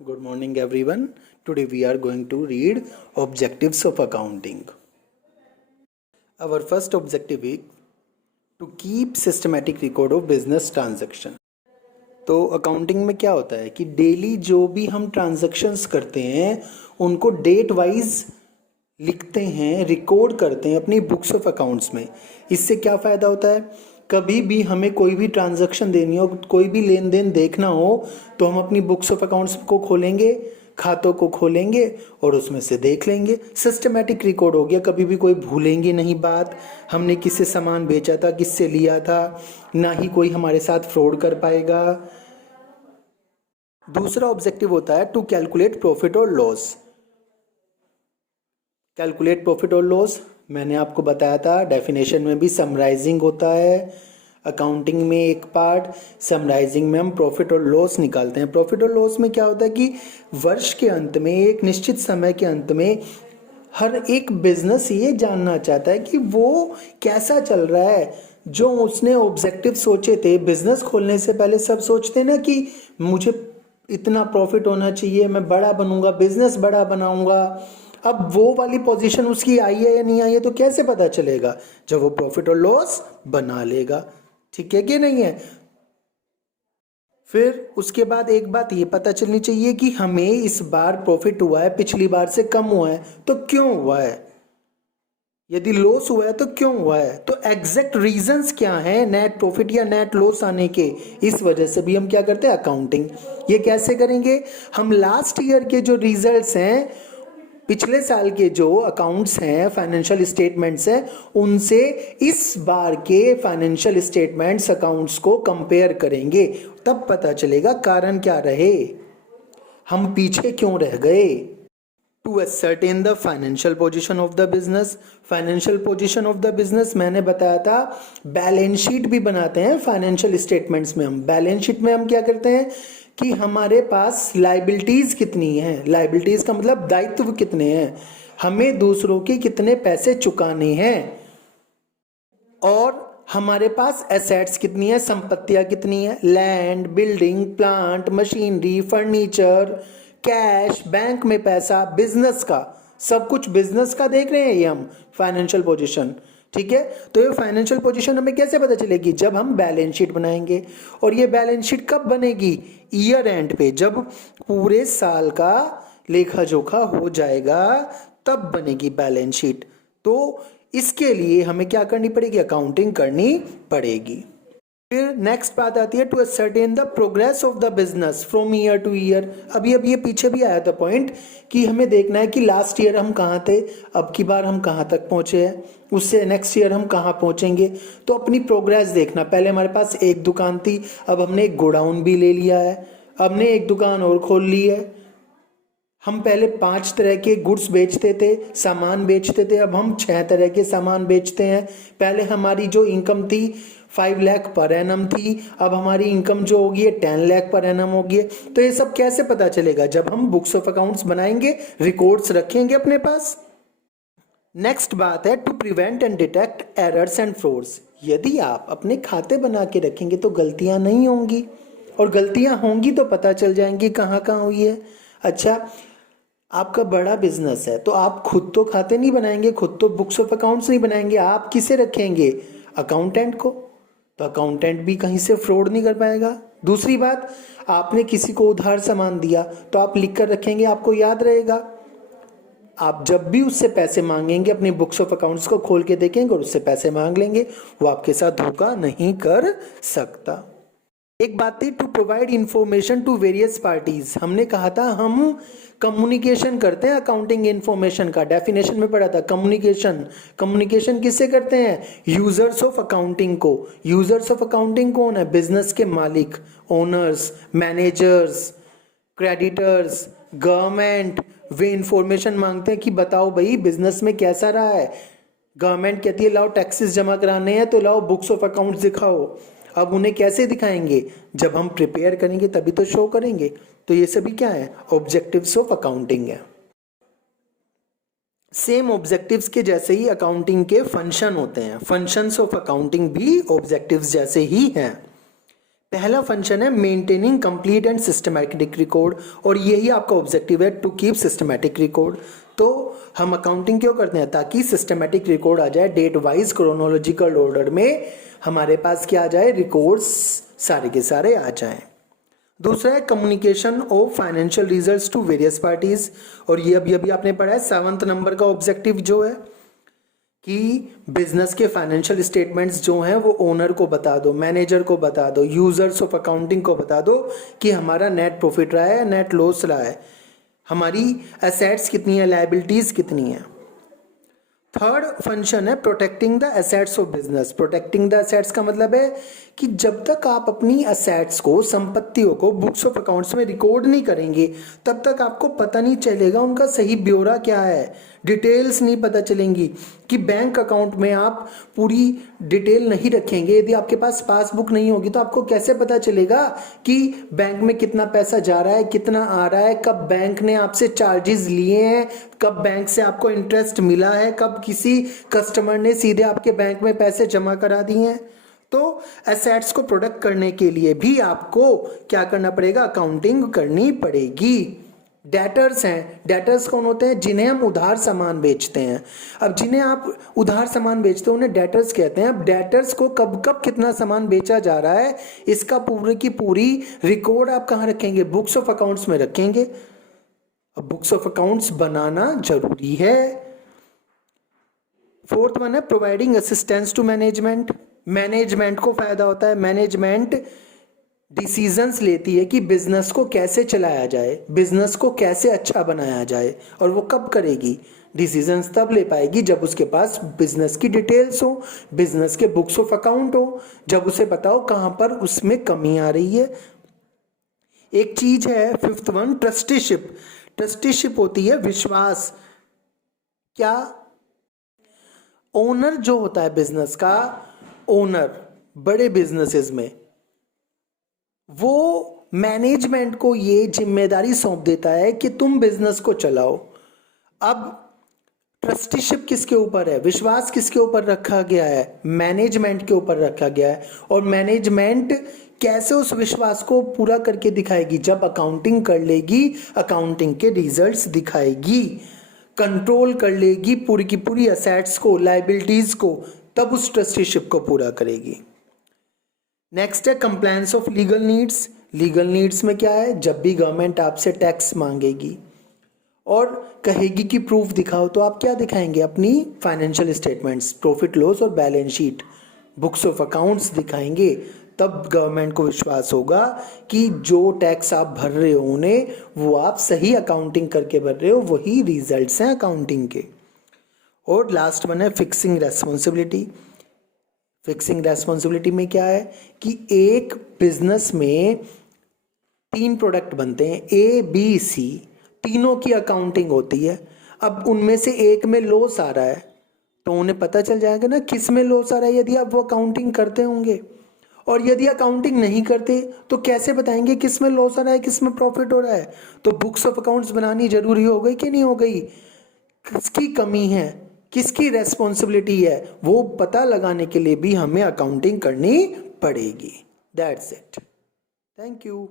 Good morning, everyone. Today we are going to read objectives of accounting. Our first objective is to keep systematic record of business transaction. तो accounting में क्या होता है कि daily जो भी हम ट्रांजैक्शंस करते हैं उनको डेट वाइज लिखते हैं, रिकॉर्ड करते हैं अपनी बुक्स ऑफ अकाउंट्स में। इससे क्या फ़ायदा होता है, कभी भी हमें कोई भी ट्रांजैक्शन देनी हो, कोई भी लेन देन देखना हो तो हम अपनी बुक्स ऑफ अकाउंट्स को खोलेंगे, खातों को खोलेंगे और उसमें से देख लेंगे। सिस्टमेटिक रिकॉर्ड हो गया, कभी भी कोई भूलेंगे नहीं बात, हमने किससे सामान बेचा था, किससे लिया था, ना ही कोई हमारे साथ फ्रॉड कर पाएगा। दूसरा ऑब्जेक्टिव होता है टू कैलकुलेट प्रॉफिट और लॉस। कैलकुलेट प्रॉफिट और लॉस मैंने आपको बताया था, डेफिनेशन में भी समराइजिंग होता है। अकाउंटिंग में एक पार्ट, समराइजिंग में हम प्रॉफिट और लॉस निकालते हैं। प्रॉफिट और लॉस में क्या होता है कि वर्ष के अंत में, एक निश्चित समय के अंत में हर एक बिजनेस ये जानना चाहता है कि वो कैसा चल रहा है। जो उसने ऑब्जेक्टिव सोचे थे बिजनेस खोलने से पहले, सब सोचते हैं ना कि मुझे इतना प्रॉफिट होना चाहिए, मैं बड़ा बनूंगा, बिजनेस बड़ा बनाऊंगा। अब वो वाली पोजीशन उसकी आई है या नहीं आई है तो कैसे पता चलेगा, जब वो प्रॉफिट और लॉस बना लेगा। ठीक है कि नहीं है। फिर उसके बाद एक बात ये पता चलनी चाहिए कि हमें इस बार प्रॉफिट हुआ है, पिछली बार से कम हुआ है तो क्यों हुआ है, यदि लॉस हुआ है तो क्यों हुआ है, तो एग्जैक्ट रीजंस क्या हैं नेट प्रॉफिट या नेट लॉस आने के। इस वजह से भी हम क्या करते हैं, अकाउंटिंग। ये कैसे करेंगे, हम लास्ट ईयर के जो रिजल्ट्स हैं, पिछले साल के जो अकाउंट्स हैं, फाइनेंशियल स्टेटमेंट्स हैं, उनसे इस बार के फाइनेंशियल स्टेटमेंट्स अकाउंट्स को कंपेयर करेंगे। तब पता चलेगा कारण क्या रहे, हम पीछे क्यों रह गए। To ascertain the financial position of the business. Financial position of the business मैंने बताया था, बैलेंस शीट भी बनाते हैं फाइनेंशियल स्टेटमेंट्स में। हम बैलेंस शीट में हम क्या करते हैं कि हमारे पास लाइबिलिटीज कितनी हैं, लाइबिलिटीज का मतलब दायित्व कितने हैं, हमें दूसरों के कितने पैसे चुकाने हैं, और हमारे पास एसेट्स कितनी है, संपत्तियां कितनी है, land, building, plant, machinery, furniture, cash, bank में पैसा, बिजनेस का, सब कुछ बिजनेस का देख रहे हैं ये हम फाइनेंशियल पोजीशन। ठीक है, तो ये फाइनेंशियल पोजीशन हमें कैसे पता चलेगी, जब हम बैलेंस शीट बनाएंगे। और ये बैलेंस शीट कब बनेगी, ईयर एंड पे, जब पूरे साल का लेखा जोखा हो जाएगा तब बनेगी बैलेंस शीट। तो इसके लिए हमें क्या करनी पड़ेगी, अकाउंटिंग करनी पड़ेगी। फिर नेक्स्ट बात आती है to ascertain the progress of the business from year to year. अभी ये पीछे भी आया था पॉइंट कि हमें देखना है कि लास्ट ईयर हम कहाँ थे, अब की बार हम कहाँ तक पहुँचे हैं, उससे नेक्स्ट ईयर हम कहाँ पहुँचेंगे। तो अपनी प्रोग्रेस देखना, पहले हमारे पास एक दुकान थी, अब हमने एक गोडाउन भी ले लिया है, हमने एक दुकान और खोल ली है। हम पहले 5 तरह के गुड्स बेचते थे, सामान बेचते थे, अब हम 6 तरह के सामान बेचते हैं। पहले हमारी जो इनकम थी 5 लाख पर एनम थी, अब हमारी इनकम जो होगी है 10 लाख पर एनम होगी है। तो ये सब कैसे पता चलेगा, जब हम बुक्स ऑफ अकाउंट्स बनाएंगे, रिकॉर्ड्स रखेंगे अपने पास। नेक्स्ट बात है to prevent and detect errors and frauds. यदि आप अपने खाते बना के रखेंगे तो गलतियां नहीं होंगी, और गलतियां होंगी तो पता चल जाएंगी कहाँ कहाँ हुई है। अच्छा, आपका बड़ा बिजनेस है तो आप खुद तो खाते नहीं बनाएंगे, खुद तो बुक्स ऑफ अकाउंट्स नहीं बनाएंगे, आप किसे रखेंगे, अकाउंटेंट को। तो अकाउंटेंट भी कहीं से फ्रॉड नहीं कर पाएगा। दूसरी बात, आपने किसी को उधार सामान दिया तो आप लिख कर रखेंगे, आपको याद रहेगा। आप जब भी उससे पैसे मांगेंगे अपनी बुक्स ऑफ अकाउंट्स को खोल के देखेंगे और उससे पैसे मांग लेंगे, वो आपके साथ धोखा नहीं कर सकता। एक बात थी to provide information to various parties. हमने कहा था हम कम्युनिकेशन करते हैं अकाउंटिंग इंफॉर्मेशन का, डेफिनेशन में पढ़ा था कम्युनिकेशन। कम्युनिकेशन किससे करते हैं, यूजर्स ऑफ अकाउंटिंग को। यूजर्स ऑफ अकाउंटिंग कौन है, बिजनेस के मालिक, ओनर्स, मैनेजर्स, क्रेडिटर्स, गवर्नमेंट। वे इंफॉर्मेशन मांगते हैं कि बताओ भाई बिजनेस में कैसा रहा है। गवर्नमेंट कहती है लाओ टैक्सेस जमा कराने हैं तो लाओ बुक्स ऑफ अकाउंट्स दिखाओ। अब उन्हें कैसे दिखाएंगे, जब हम प्रिपेयर करेंगे तभी तो शो करेंगे। तो ये सभी क्या है, ऑब्जेक्टिव्स ऑफ अकाउंटिंग है। सेम ऑब्जेक्टिव्स के जैसे ही अकाउंटिंग के फंक्शन होते हैं, फंक्शंस ऑफ अकाउंटिंग भी ऑब्जेक्टिव्स जैसे ही हैं। पहला फंक्शन है maintaining complete and systematic record, और यही आपका ऑब्जेक्टिव है, टू कीप सिस्टमैटिक रिकॉर्ड। तो हम अकाउंटिंग क्यों करते हैं? ताकि सिस्टमैटिक रिकॉर्ड आ जाए, डेट वाइज क्रोनोलॉजिकल ऑर्डर में हमारे पास क्या आ जाए, रिकॉर्ड्स सारे के सारे आ जाएं। दूसरा है communication of financial results to various parties, और ये अभी आपने पढ़ा है 7th नंबर का ऑब्जेक्टिव जो है कि बिजनेस के फाइनेंशियल स्टेटमेंट्स जो हैं वो ओनर को बता दो, मैनेजर को बता दो, यूजर्स ऑफ अकाउंटिंग को बता दो कि हमारा नेट प्रॉफिट रहा है, नेट लॉस रहा है, हमारी एसेट्स कितनी है, लायबिलिटीज कितनी है। थर्ड फंक्शन है protecting the assets of business. Protecting the assets का मतलब है कि जब तक आप अपनी एसेट्स को, संपत्तियों को बुक्स ऑफ अकाउंट्स में रिकॉर्ड नहीं करेंगे तब तक आपको पता नहीं चलेगा उनका सही ब्यौरा क्या है, डिटेल्स नहीं पता चलेंगी। कि बैंक अकाउंट में आप पूरी डिटेल नहीं रखेंगे, यदि आपके पास पासबुक नहीं होगी तो आपको कैसे पता चलेगा कि बैंक में कितना पैसा जा रहा है, कितना आ रहा है, कब बैंक ने आपसे चार्जेस लिए हैं, कब बैंक से आपको इंटरेस्ट मिला है, कब किसी कस्टमर ने सीधे आपके बैंक में पैसे जमा करा दिए हैं। तो एसेट्स को प्रोटेक्ट करने के लिए भी आपको क्या करना पड़ेगा, अकाउंटिंग करनी पड़ेगी। डेटर्स हैं, डेटर्स कौन होते हैं, जिन्हें हम उधार सामान बेचते हैं। अब जिन्हें आप उधार सामान बेचते हो उन्हें डेटर्स कहते हैं। अब डेटर्स को कब कब कितना सामान बेचा जा रहा है इसका पूरी की पूरी रिकॉर्ड आप कहाँ रखेंगे, बुक्स ऑफ अकाउंट्स में रखेंगे। अब बुक्स ऑफ अकाउंट्स बनाना जरूरी है। फोर्थ वन है providing assistance to management. Management को फायदा होता है, मैनेजमेंट डिसीजंस लेती है कि बिजनेस को कैसे चलाया जाए, बिजनेस को कैसे अच्छा बनाया जाए, और वो कब करेगी, डिसीजंस तब ले पाएगी जब उसके पास बिजनेस की डिटेल्स हो, बिजनेस के बुक्स ऑफ अकाउंट हो, जब उसे पता हो कहाँ पर उसमें कमी आ रही है। एक चीज है फिफ्थ वन, ट्रस्टीशिप। ट्रस्टीशिप होती है विश्वास। क्या ओनर जो होता है बिजनेस का, ओनर बड़े बिजनेसेस में, वो मैनेजमेंट को ये जिम्मेदारी सौंप देता है कि तुम बिजनेस को चलाओ। अब ट्रस्टीशिप किसके ऊपर है, विश्वास किसके ऊपर रखा गया है, मैनेजमेंट के ऊपर रखा गया है। और मैनेजमेंट कैसे उस विश्वास को पूरा करके दिखाएगी, जब अकाउंटिंग कर लेगी, अकाउंटिंग के रिजल्ट्स दिखाएगी, कंट्रोल कर लेगी पूरी की पूरी एसेट्स को, लायबिलिटीज को, तब उस ट्रस्टीशिप को पूरा करेगी। नेक्स्ट है compliance of legal needs. Legal needs में क्या है, जब भी गवर्नमेंट आपसे टैक्स मांगेगी और कहेगी कि प्रूफ दिखाओ, तो आप क्या दिखाएंगे, अपनी फाइनेंशियल स्टेटमेंट्स, प्रॉफिट लॉस और balance sheet, books of accounts दिखाएंगे। तब गवर्नमेंट को विश्वास होगा कि जो टैक्स आप भर रहे हो उन्हें, वो आप सही अकाउंटिंग करके भर रहे हो, वही रिजल्ट्स हैं अकाउंटिंग के। और लास्ट वन है फिक्सिंग रेस्पॉन्सिबिलिटी। फिक्सिंग रेस्पॉन्सिबिलिटी में क्या है कि एक बिजनेस में 3 प्रोडक्ट बनते हैं, ए बी सी, तीनों की अकाउंटिंग होती है। अब उनमें से एक में लॉस आ रहा है तो उन्हें पता चल जाएगा ना किस में लॉस आ रहा है, यदि आप वो अकाउंटिंग करते होंगे। और यदि अकाउंटिंग नहीं करते तो कैसे बताएंगे किस में लॉस आ रहा है, किस में प्रॉफिट हो रहा है। तो बुक्स ऑफ अकाउंट्स बनानी जरूरी हो गई कि नहीं हो गई, किसकी कमी है, किसकी रेस्पॉन्सिबिलिटी है, वो पता लगाने के लिए भी हमें अकाउंटिंग करनी पड़ेगी। That's it, thank you.